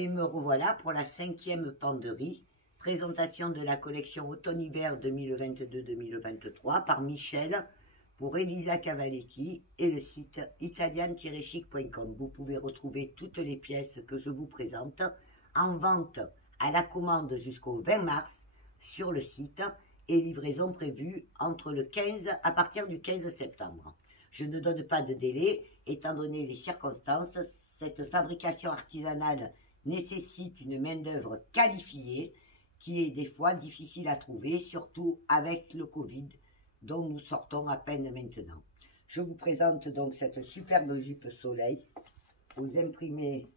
Et me revoilà pour la 5e penderie, présentation de la collection automne-hiver 2022-2023 par Michel pour Elisa Cavaletti et le site italian-chic.com. Vous pouvez retrouver toutes les pièces que je vous présente en vente à la commande jusqu'au 20 mars sur le site et livraison prévue à partir du 15 septembre. Je ne donne pas de délai étant donné les circonstances. Cette fabrication artisanale nécessite une main-d'œuvre qualifiée qui est des fois difficile à trouver, surtout avec le Covid dont nous sortons à peine maintenant. Je vous présente donc cette superbe jupe soleil aux imprimés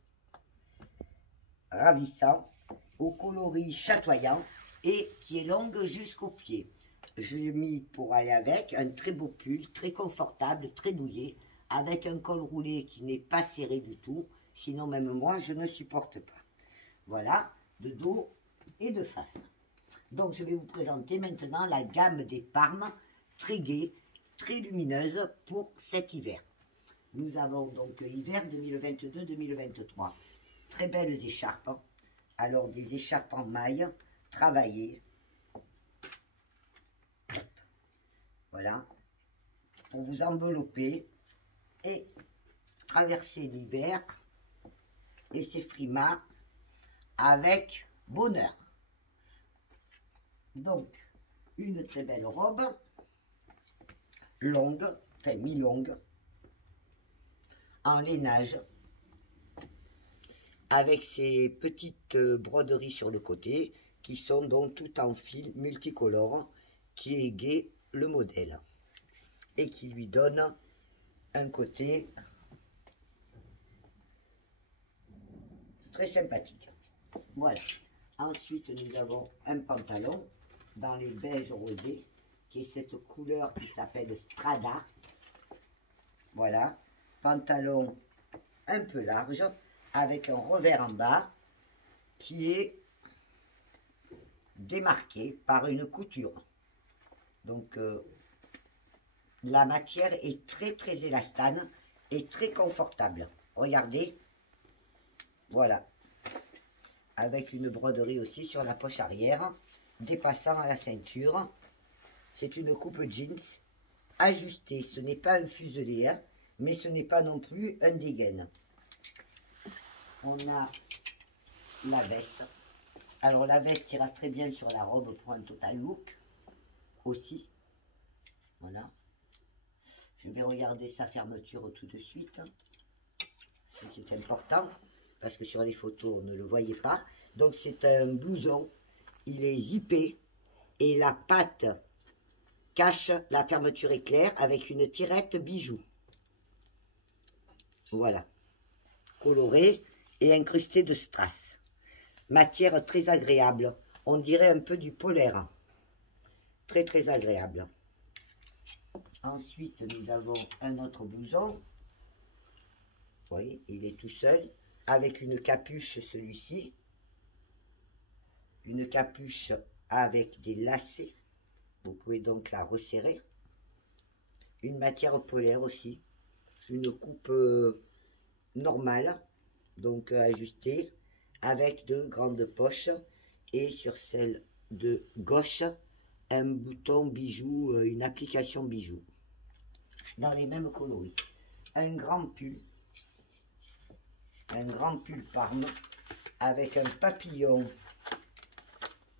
ravissants, aux coloris chatoyants et qui est longue jusqu'aux pieds. J'ai mis pour aller avec un très beau pull, très confortable, très douillet, avec un col roulé qui n'est pas serré du tout, sinon même moi je ne supporte pas. Voilà, de dos et de face. Donc je vais vous présenter maintenant la gamme des Parmes, très gaie, très lumineuse pour cet hiver. Nous avons donc hiver 2022-2023. Très belles écharpes. Alors des écharpes en maille, travaillées. Voilà, pour vous envelopper et traverser l'hiver et ses frimas avec bonheur. Donc, une très belle robe, longue, enfin mi-longue, en lainage, avec ces petites broderies sur le côté, qui sont donc tout en fil multicolore, qui égaye le modèle, et qui lui donne un côté très sympathique. Voilà. Ensuite, nous avons un pantalon dans les beiges rosés, qui est cette couleur qui s'appelle Strada. Voilà. Pantalon un peu large, avec un revers en bas, qui est démarqué par une couture. Donc, la matière est très très élastane et très confortable. Regardez. Voilà. Avec une broderie aussi sur la poche arrière, dépassant à la ceinture. C'est une coupe jeans ajustée. Ce n'est pas un fuselé, hein, mais ce n'est pas non plus un dégaine. On a la veste. Alors la veste ira très bien sur la robe pour un total look aussi. Voilà. Je vais regarder sa fermeture tout de suite. Ce qui est important, parce que sur les photos, on ne le voyait pas. Donc c'est un blouson. Il est zippé et la patte cache la fermeture éclair avec une tirette bijou. Voilà. Colorée et incrustée de strass. Matière très agréable. On dirait un peu du polaire. Très très agréable. Ensuite, nous avons un autre blouson. Oui, il est tout seul. Avec une capuche, celui-ci. Une capuche avec des lacets. Vous pouvez donc la resserrer. Une matière polaire aussi. Une coupe normale. Donc ajustée. Avec de grandes poches. Et sur celle de gauche, un bouton bijou, une application bijou. Dans les mêmes coloris. Un grand pull. Un grand pull Parme. Avec un papillon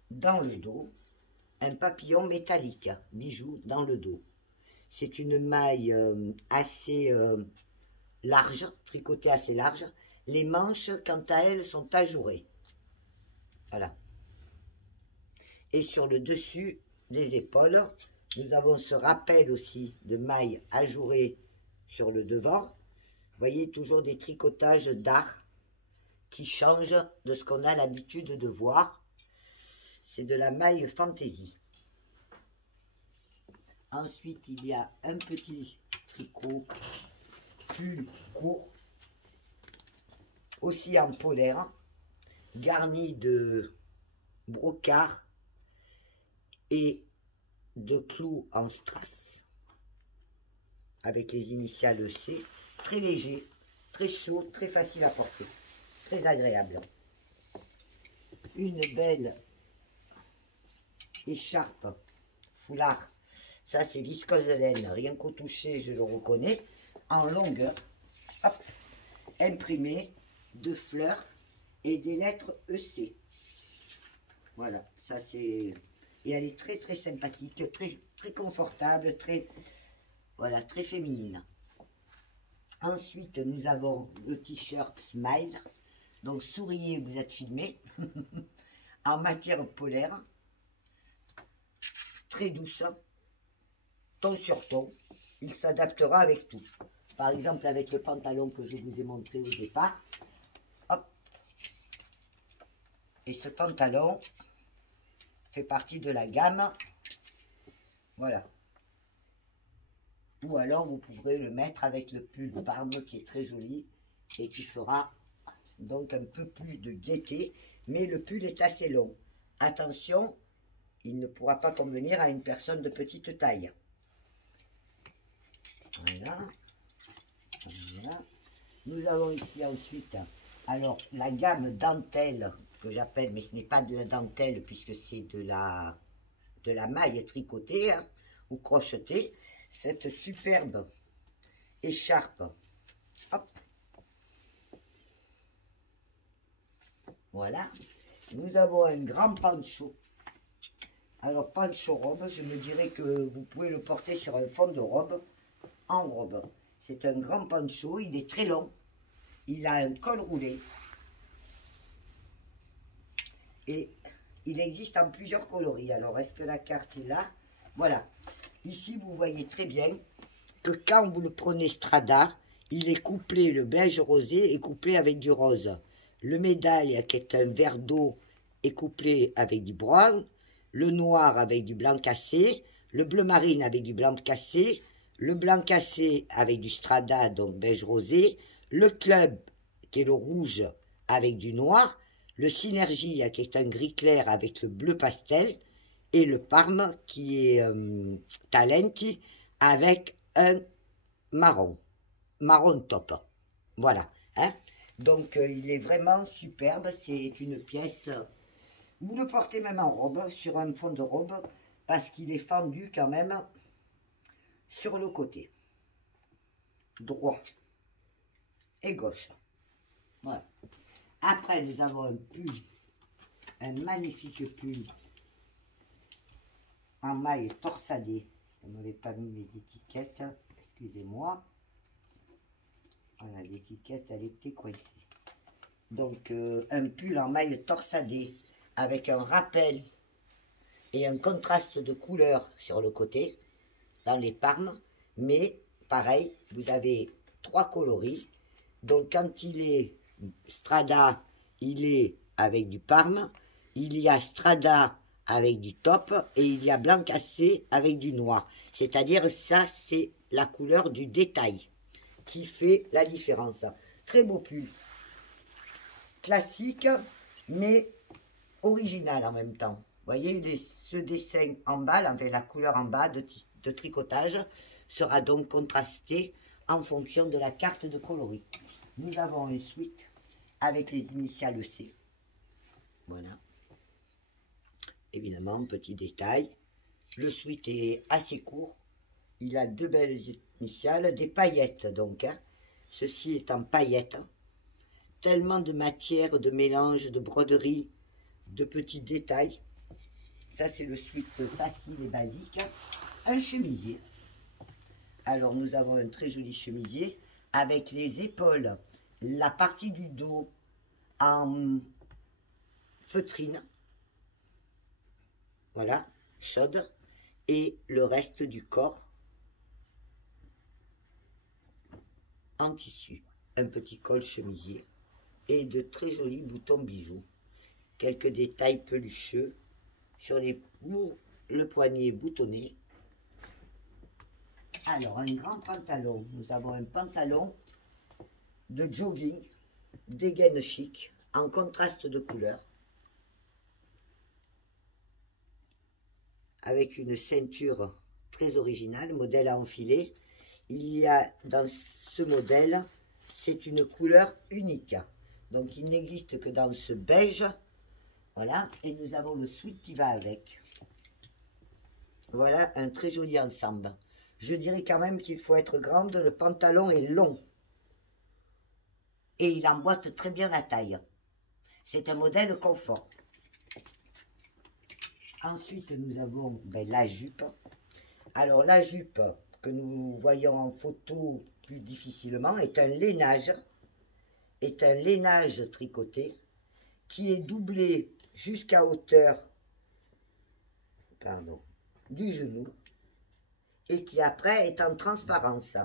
dans le dos, un papillon métallique, bijou dans le dos. C'est une maille assez large, tricotée assez large. Les manches, quant à elles, sont ajourées. Voilà. Et sur le dessus des épaules, nous avons ce rappel aussi de maille ajourée sur le devant. Vous voyez, toujours des tricotages d'art qui changent de ce qu'on a l'habitude de voir. C'est de la maille fantaisie. Ensuite, il y a un petit tricot plus court, aussi en polaire, garni de brocart et de clous en strass, avec les initiales C. Très léger, très chaud, très facile à porter, très agréable. une belle écharpe foulard. Ça, c'est viscose de laine. Rien qu'au toucher, je le reconnais. En longueur. Hop. Imprimé de fleurs et des lettres EC. Voilà. Ça, c'est... Et elle est très, très sympathique. Très, très confortable. Très... Voilà. Très féminine. Ensuite, nous avons le t-shirt Smile. Donc, souriez, vous êtes filmé. En matière polaire. Très douce. Ton sur ton. Il s'adaptera avec tout. Par exemple, avec le pantalon que je vous ai montré au départ. Hop. Et ce pantalon fait partie de la gamme. Voilà. Ou alors, vous pourrez le mettre avec le pull Parme qui est très joli et qui fera donc un peu plus de gaieté. Mais le pull est assez long. Attention, il ne pourra pas convenir à une personne de petite taille. Voilà. Voilà. Nous avons ici ensuite, alors la gamme dentelle que j'appelle, mais ce n'est pas de la dentelle puisque c'est de la maille tricotée hein, ou crochetée. Cette superbe écharpe. Hop. Voilà. Nous avons un grand pancho. Alors pancho robe, je me dirais que vous pouvez le porter sur un fond de robe, en robe. C'est un grand pancho, il est très long. Il a un col roulé. Et il existe en plusieurs coloris. Alors, est-ce que la carte est là? Voilà. Ici, vous voyez très bien que quand vous le prenez Strada, il est couplé, le beige rosé est couplé avec du rose. Le médaille, qui est un vert d'eau, est couplé avec du brun. Le noir avec du blanc cassé. Le bleu marine avec du blanc cassé. Le blanc cassé avec du Strada, donc beige rosé. Le club, qui est le rouge, avec du noir. Le synergie, qui est un gris clair avec le bleu pastel. Et le Parme, qui est Talenti, avec un marron. Marron top. Voilà. Hein? Donc, il est vraiment superbe. C'est une pièce... Vous le portez même en robe, sur un fond de robe, parce qu'il est fendu quand même sur le côté. Droit et gauche. Voilà. Après, nous avons un pull, un magnifique pull en maille torsadée. Je ne m'avais pas mis les étiquettes, excusez-moi. Voilà, l'étiquette, elle était coincée. Donc, un pull en maille torsadée avec un rappel et un contraste de couleur sur le côté, dans les Parmes. Mais, pareil, vous avez 3 coloris. Donc, quand il est Strada, il est avec du Parme. Il y a Strada avec du top et il y a blanc cassé avec du noir. C'est-à-dire, ça, c'est la couleur du détail qui fait la différence. Très beau pull. Classique, mais original en même temps. Vous voyez, ce dessin en bas, enfin la couleur en bas de tricotage, sera donc contrasté en fonction de la carte de coloris. Nous avons une suite avec les initiales C. Voilà. Évidemment, petit détail. Le suite est assez court. Il a 2 belles initiales, des paillettes donc. Hein. Ceci est en paillettes. Tellement de matière, de mélange, de broderie, de petits détails. Ça, c'est le suite facile et basique. Un chemisier. Alors, nous avons un très joli chemisier avec les épaules, la partie du dos en feutrine. Voilà, chaude. Et le reste du corps en tissu. Un petit col chemisier et de très jolis boutons bijoux. Quelques détails pelucheux sur le poignet boutonné. Alors, un grand pantalon. Nous avons un pantalon de jogging, dégaine chic, en contraste de couleur. Avec une ceinture très originale, modèle à enfiler. Il y a dans ce modèle, c'est une couleur unique. Donc, il n'existe que dans ce beige Voilà, et nous avons le sweat qui va avec. Voilà un très joli ensemble. Je dirais quand même qu'il faut être grande, le pantalon est long. Et il emboîte très bien la taille. C'est un modèle confort. Ensuite, nous avons la jupe. Alors, la jupe que nous voyons en photo plus difficilement est un lainage. Est un lainage tricoté qui est doublé jusqu'à hauteur du genou et qui après est en transparence.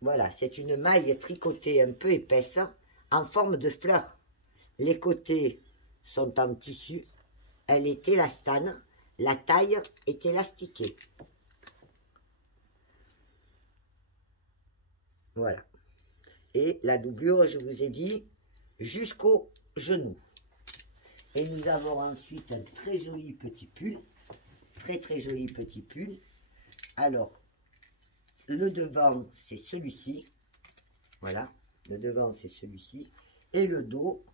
Voilà, c'est une maille tricotée un peu épaisse en forme de fleur. Les côtés sont en tissu, elle est élastane, la taille est élastiquée. Voilà. Et la doublure, je vous ai dit, jusqu'au genou. Et nous avons ensuite un très joli petit pull. Très joli petit pull. Alors, le devant, c'est celui-ci. Voilà, le devant, c'est celui-ci. Et le dos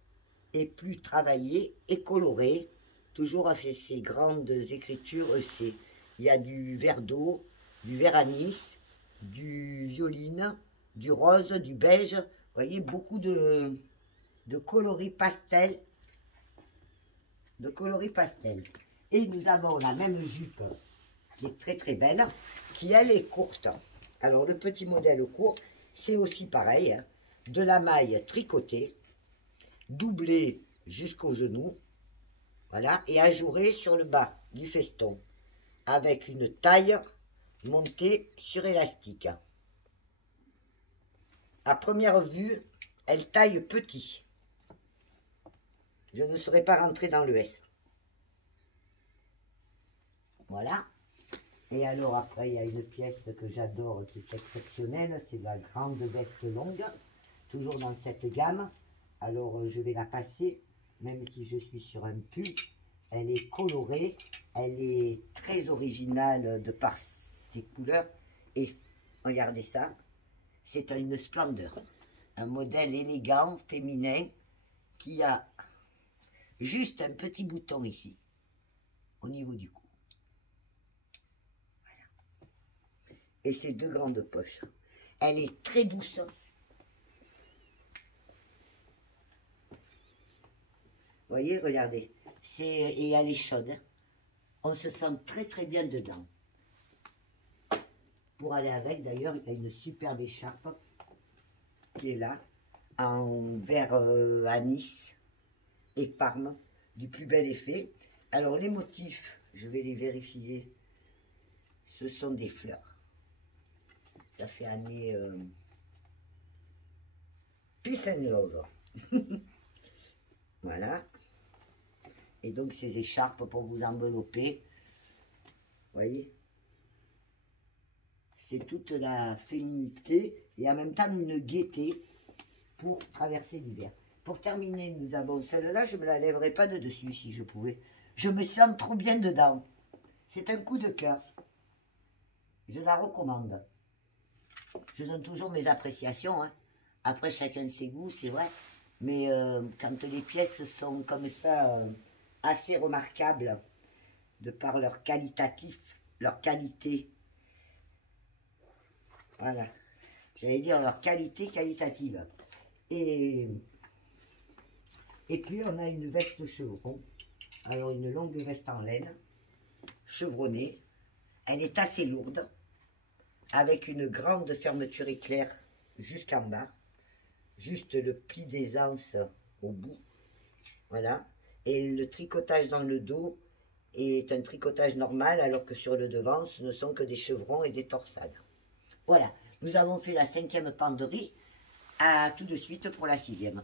est plus travaillé et coloré. Toujours avec ces grandes écritures EC. Il y a du vert d'eau, du vert anis, du violine, du rose, du beige. Vous voyez, beaucoup de coloris pastel. De coloris pastel. Et nous avons la même jupe qui est très belle, qui elle est courte. Alors le petit modèle court, c'est aussi pareil, hein, de la maille tricotée, doublée jusqu'au genou, voilà, et ajourée sur le bas du feston, avec une taille montée sur élastique. À première vue, elle taille petit. Je ne serais pas rentrée dans le S. Voilà. Et alors après, il y a une pièce que j'adore, qui est exceptionnelle, c'est la grande veste longue, toujours dans cette gamme. Alors je vais la passer, même si je suis sur un pull. Elle est colorée, elle est très originale de par ses couleurs. Et regardez ça, c'est une splendeur. Un modèle élégant, féminin, qui a juste un petit bouton ici, au niveau du cou. Et ces deux grandes poches. Elle est très douce. Vous voyez, regardez. Et elle est chaude. On se sent très bien dedans. Pour aller avec, d'ailleurs, il y a une superbe écharpe qui est là, en vert anis et parme, du plus bel effet. Alors, les motifs, je vais les vérifier. Ce sont des fleurs. Ça fait année Peace and Love. Voilà. Et donc ces écharpes pour vous envelopper. Vous voyez, c'est toute la féminité et en même temps une gaieté pour traverser l'hiver. Pour terminer, nous avons celle-là, je ne me la lèverais pas de dessus si je pouvais. Je me sens trop bien dedans. C'est un coup de cœur. Je la recommande. Je donne toujours mes appréciations. Hein. Après, chacun de ses goûts, c'est vrai. Mais quand les pièces sont comme ça, assez remarquables, de par leur qualitatif, leur qualité. Voilà. J'allais dire leur qualité qualitative. Et puis, on a une veste chevron. Alors, une longue veste en laine, chevronnée. Elle est assez lourde, avec une grande fermeture éclair jusqu'en bas. Juste le pli d'aisance au bout. Voilà. Et le tricotage dans le dos est un tricotage normal, alors que sur le devant, ce ne sont que des chevrons et des torsades. Voilà. Nous avons fait la 5e penderie. À tout de suite pour la 6e.